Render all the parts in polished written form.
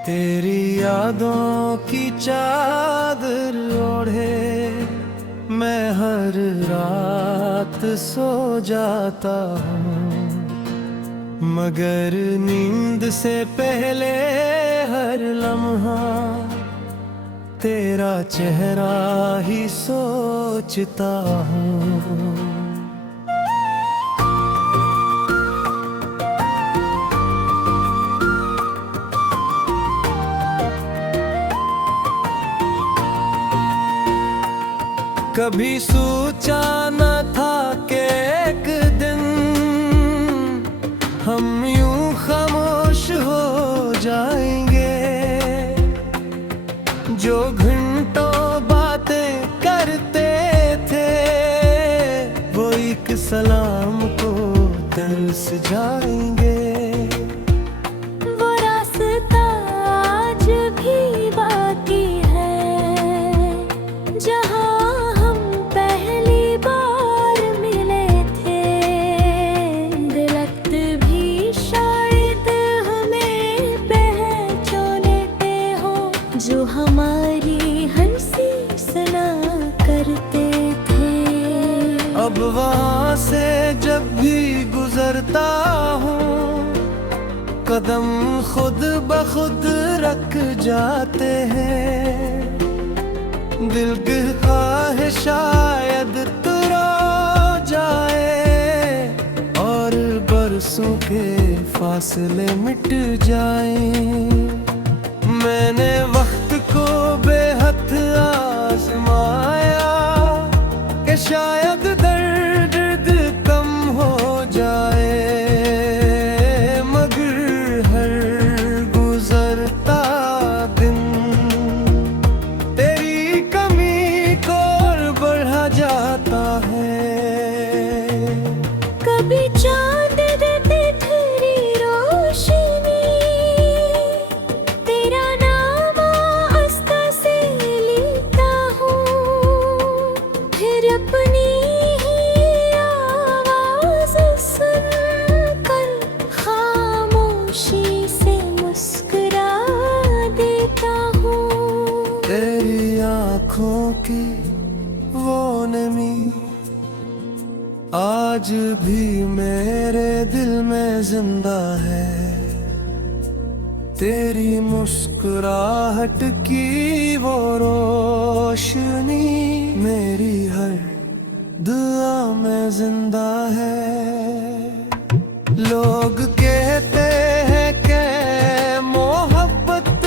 तेरी यादों की चादर ओढ़े मैं हर रात सो जाता हूँ, मगर नींद से पहले हर लम्हा तेरा चेहरा ही सोचता हूँ। कभी सोचा न था कि एक दिन हम यूं खामोश हो जाएंगे, जो घंटों बातें करते थे वो एक सलाम को तरस जाएंगे। वो रास्ता आज भी बाकी है जहाँ जो हमारी हंसी सुना करते थे। अब वहाँ से जब भी गुजरता हूँ कदम खुद ब खुद रख जाते हैं। दिल कहता है शायद तू रो जाए और बरसों के फासले मिट जाएं। मैंने वक्त को बेहद आजमाया कि शायद दर्द कम हो जाए, मगर हर गुजरता दिन तेरी कमी को और बढ़ा जाता है। कभी चांद देते तेरी रोशनी, अपनी ही आवाज़ सुनकर खामोशी से मुस्कुरा देता हूँ। तेरी आँखों की वो नमी आज भी मेरे दिल में जिंदा है। तेरी मुस्कुराहट की वो रोशनी मेरी हर दुआ में जिंदा है। लोग कहते हैं कि मोहब्बत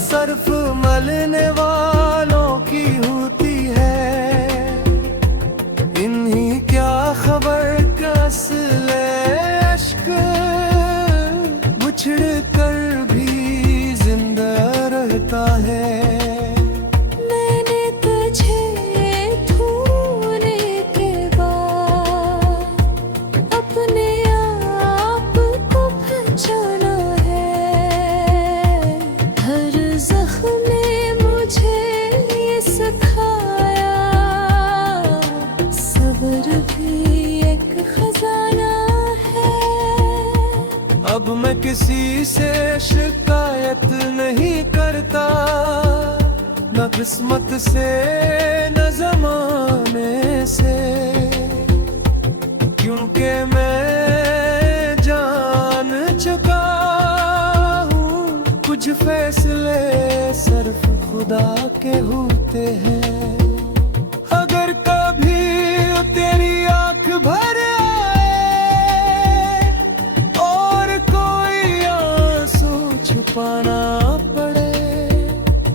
सिर्फ मलने वालों की होती है, इन्हीं क्या खबर कसले अश्क बुछड़ कर भी जिंदा रहता है। मैंने तुझे ढूंढने के बाद अपने आप को पहचाना है। हर ज़ख्म ने मुझे ये सिखाया, सब्र भी एक खजाना है। अब मैं किसी से शिकायत नहीं करता, न किस्मत से न ज़माने से, क्योंकि मैं जान चुका हूँ कुछ फैसले सिर्फ खुदा के होते हैं। अगर कभी तेरी आँख भर छुपाना पड़े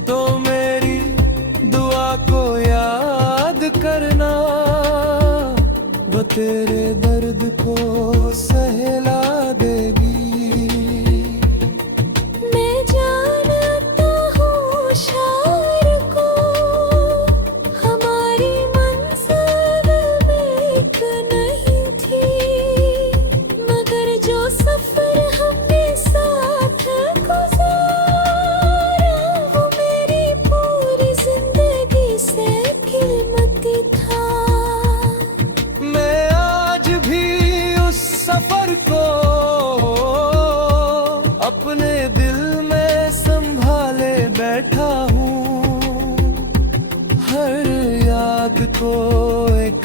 तो मेरी दुआ को याद करना, वो तेरे दर्द को सहला देगी। मैं जानता हूँ शायर को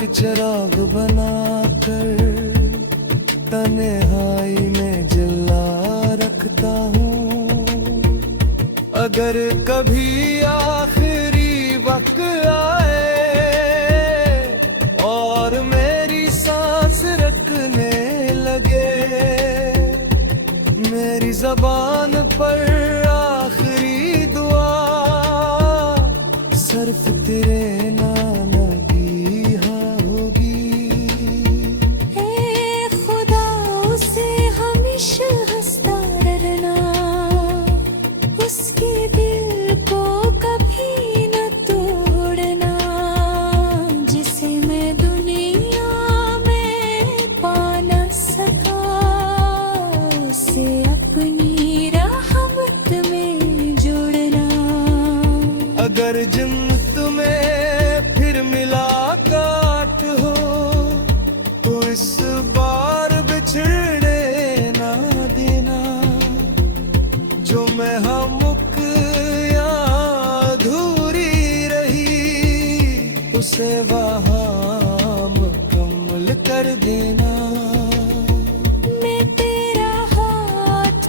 एक चिराग बनाकर तन्हाई में जला रखता हूँ। अगर कभी आखिरी वक्त आए और मेरी सांस रखने लगे, मेरी ज़बान पर आखिरी दुआ सिर्फ तेरे नाम की होगी। ए खुदा उसे हमेशा हंसता डरना, उसके दिल को कभी न तोड़ना, जिसे मैं दुनिया में पा न सका, उसे अपनी रहमत में जोड़ना। अगर जन्नत में फिर मुलाकात हो तो इस बार बिछड़ने ना देना। जो मैं मुक या अधूरी रही, उसे वहाँ मुकम्मल कर देना। मैं तेरा हाथ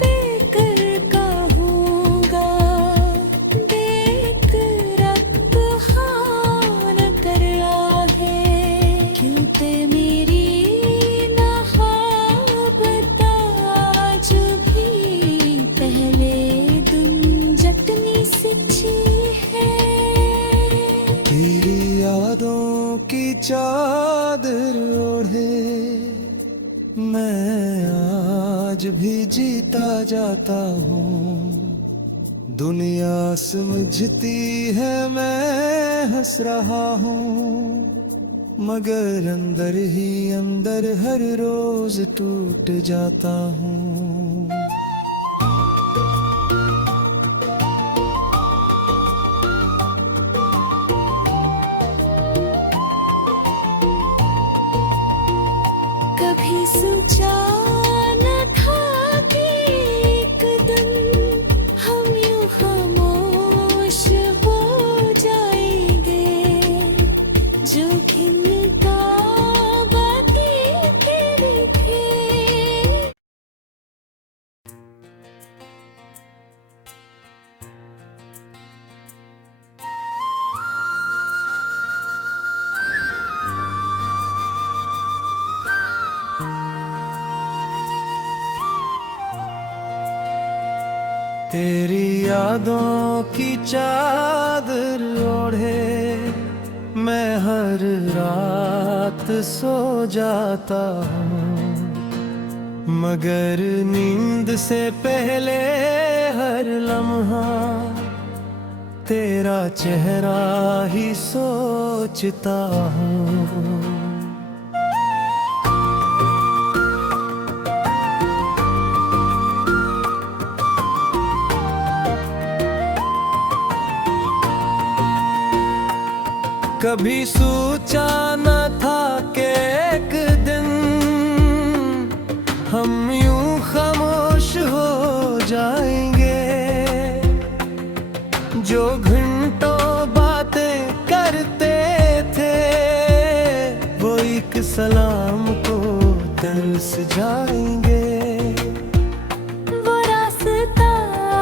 पे कर कहूँगा, देख रब हाँ न कर आहे, क्यों ते मेरी नहाबत आज भी पहले दिन जतनी सच्ची है। तेरी यादों की चादर ओढ़े मैं आज भी जीता जाता हूँ। दुनिया समझती है मैं हंस रहा हूँ, मगर अंदर ही अंदर हर रोज टूट जाता हूँ। कभी सोचा न था कि एक दिन हम यूं खामोश हो जाएंगे, जो घिनता बातें तेरे थे। तेरी यादों की चादर ओढ़े मैं हर रात सो जाता हूँ, मगर नींद से पहले हर लम्हा तेरा चेहरा ही सोचता हूँ। कभी सोचा न था कि एक दिन हम यूं खामोश हो जाएंगे, जो घंटों बातें करते थे वो एक सलाम को तरस जाएंगे। वो रास्ता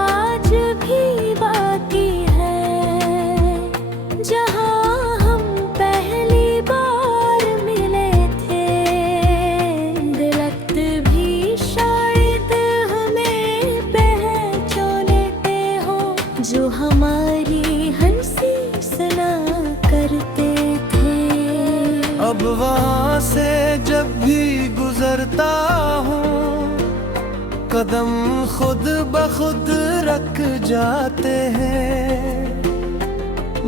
आज भी बाकी है, जहाँ पहली बार मिले थे। गलत भी शायद हमें पहचानते हो, जो हमारी हंसी सुना करते थे। अब वहाँ से जब भी गुजरता हूँ, कदम खुद ब खुद रख जाते हैं।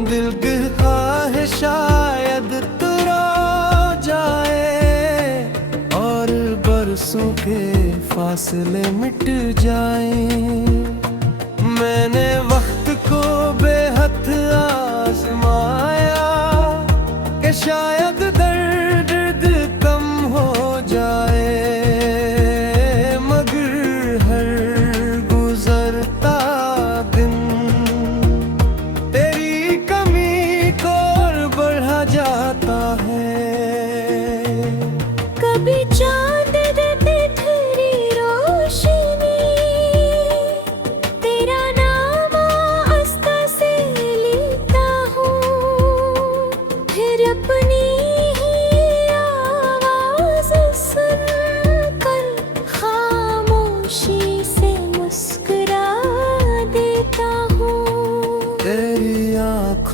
दिल कहता है शायद तू रो जाए और बरसों के फासले मिट जाएं। मैंने वक्त को बेहद आजमाया कि शायद दर्द कम हो जाए, मगर हर गुजरता दिन तेरी कमी को और बढ़ा जाता है।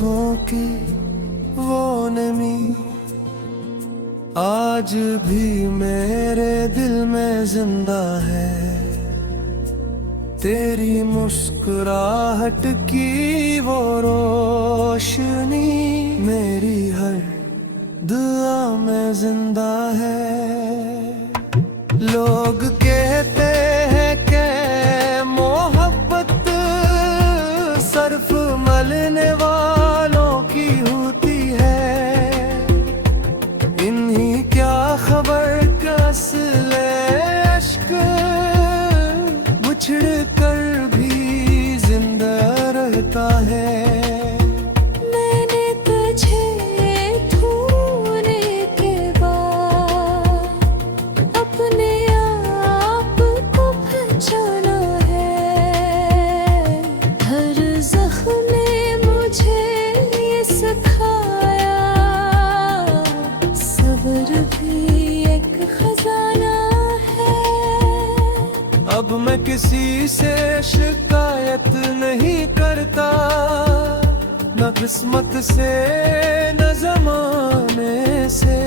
आँखों की वो नमी आज भी मेरे दिल में जिंदा है। तेरी मुस्कुराहट की वो रोशनी मेरी हर दुआ में जिंदा है। लोग कहते हैं कि मोहब्बत सिर्फ मलने वालों की होती है। इन्हीं क्या खबर कसले अश्क बुछड़ कर भी जिंदा रहता है। मैंने तुझे ढूंढने के बाद अपने आप को पहचाना है। हर जख्म ने मुझे ये सिखाया, सब्र भी एक खजाना है। अब मैं किसी से शिकायत नहीं करता, न किस्मत से न जमाने से,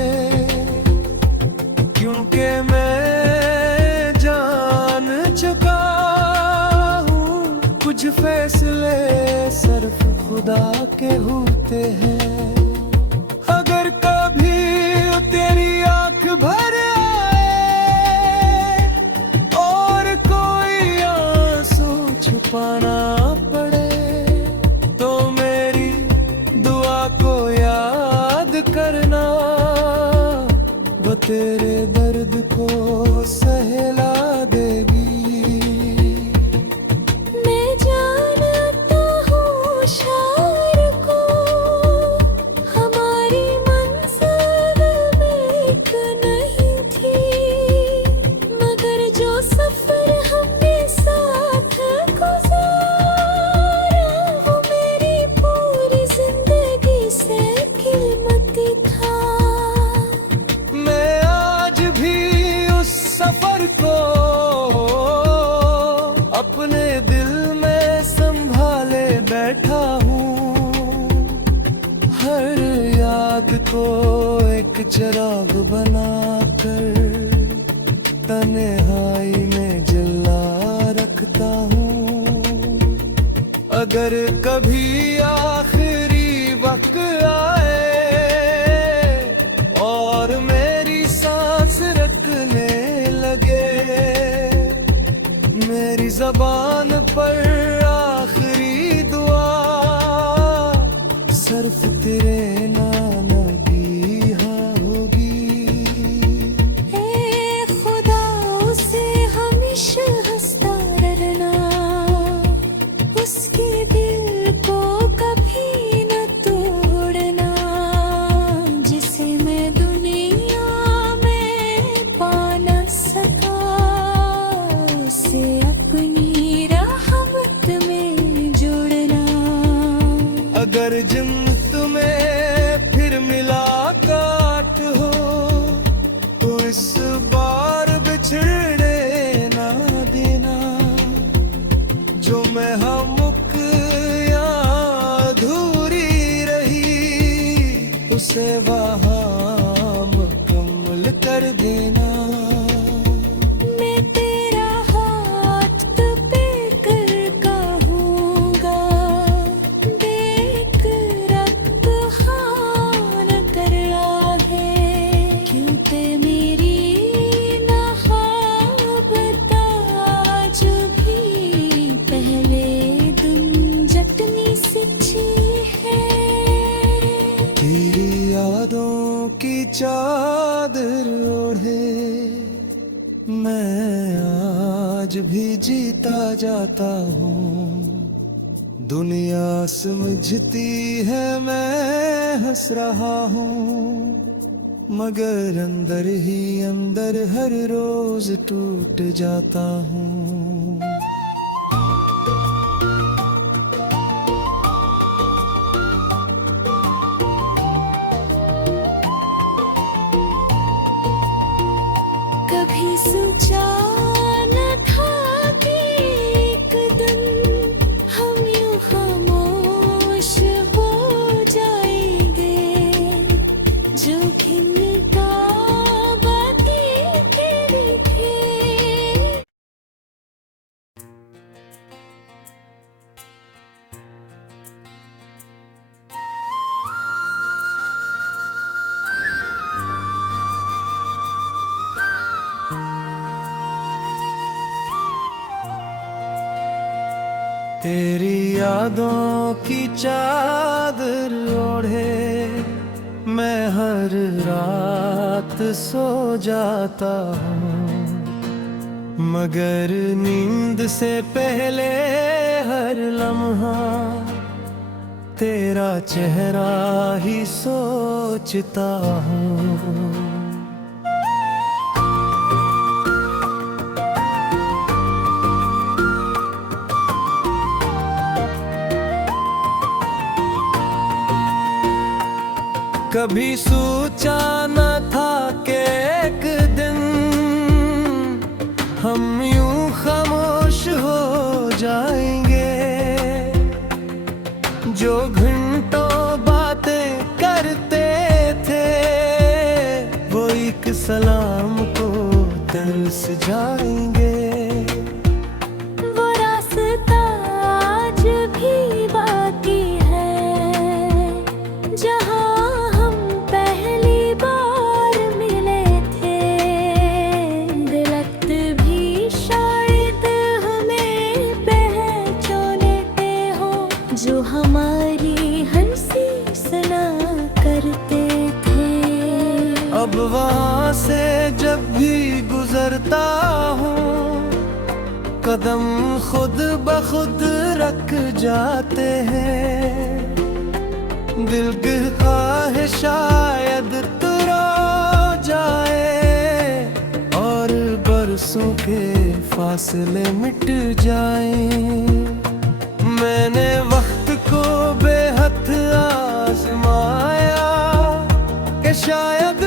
क्योंकि मैं जान चुका हूँ कुछ फैसले सिर्फ खुदा के होते हैं। अगर कभी तेरी आंख भर आए और कोई आंसू छुपाना पड़े, तो मेरी दुआ को याद करना, वो तेरे दर्द को सहला देगी। मैं जानता हूँ शायर को हमारी मंजिल एक नहीं थी, मगर जो सफर हमने साथ गुजारा वो मेरी पूरी जिंदगी से कीमती था। मैं आज भी उस सफर को अपने दिल में संभाले बैठा हूँ। हर याद को एक चिराग बनाकर तन्हाई में जला रखता हूँ। अगर कभी आखिरी वक्त आए और मेरी सांस रखने लगे, मेरी जबान पर आखिरी दुआ सिर्फ तेरे नाम की होगी। ए खुदा उसे हमेशा हंसता रहना, उसके दिल को कभी न तोड़ना, जिसे मैं दुनिया में पा न सका, उसे अपनी रहमत में जोड़ना। अगर जन्नत में फिर मुलाकात हो तो इस बार बिछड़ने ना देना। जो मैं हमक या अधूरी रही उसे वहाँ मुकम्मल कर देना। मैं तेरा हाथ पकड़ कहूँगा, देख रब खान कर रहा है, क्योंकि मेरी नहाबत आज भी पहले दिन जटनी सिची है। तेरी यादों की चादर ओढ़े मैं आज भी जीता जाता हूँ। दुनिया समझती है मैं हंस रहा हूँ, मगर अंदर ही अंदर हर रोज टूट जाता हूँ। कभी सोचा न था कि एक दिन हम यूं खामोश हो तेरी यादों की चादर ओढ़े मैं हर रात सो जाता हूँ, मगर नींद से पहले हर लम्हा तेरा चेहरा ही सोचता हूँ। कभी सोचा न था कि एक दिन हम यूं खामोश हो जाएंगे, जो घंटों बातें करते थे वो एक सलाम को तरस जाएंगे। वो रास्ता आज भी बाकी है जहाँ जो हमारी हंसी सुना करते थे। अब वहाँ से जब भी गुजरता हूँ कदम खुद ब खुद रख जाते हैं, दिल कहता है शायद तू रो जाए और बरसों के फासले मिट जाएं। मैंने वक्त को बेहद आजमाया कि शायद